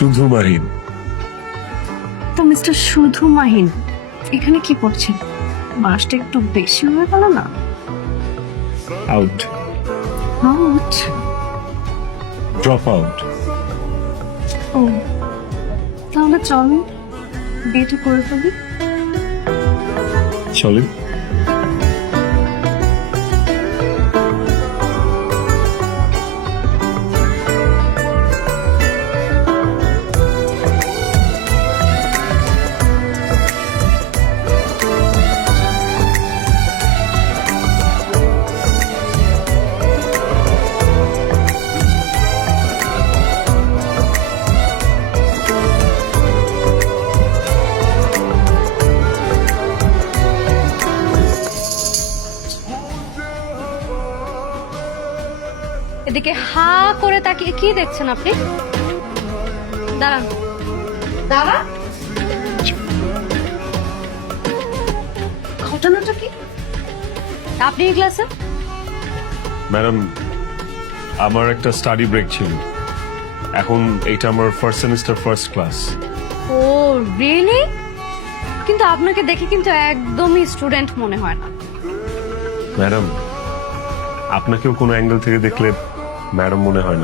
শুধু মাহিন। তো মিস্টার শুধু মাহিন এখানে কি করছেন? মাসটা একটু বেশি হয়ে গেল না? আউট। আউট? Drop out. ও তাহলে চল বিয়েটা করে ফেলি। চলেন। এদিকে হা করে তাকিয়ে কি দেখছেন আপনি? দাঁড়ান দাঁড়ান। ঘটনাটা কি? আপনি এই ক্লাসে? ম্যাডাম, আমার একটা স্টাডি ব্রেক ছিল, এখন এটা আমার ফার্স্ট সেমিস্টার ফার্স্ট ক্লাস। ও রিয়েলি? কিন্তু আপনাকে দেখে কিন্তু একদমই স্টুডেন্ট মনে হয় না। ম্যাডাম, আপনাকেও কোনো অ্যাঙ্গেল থেকে দেখলে ম্যাডাম মনে হয় না।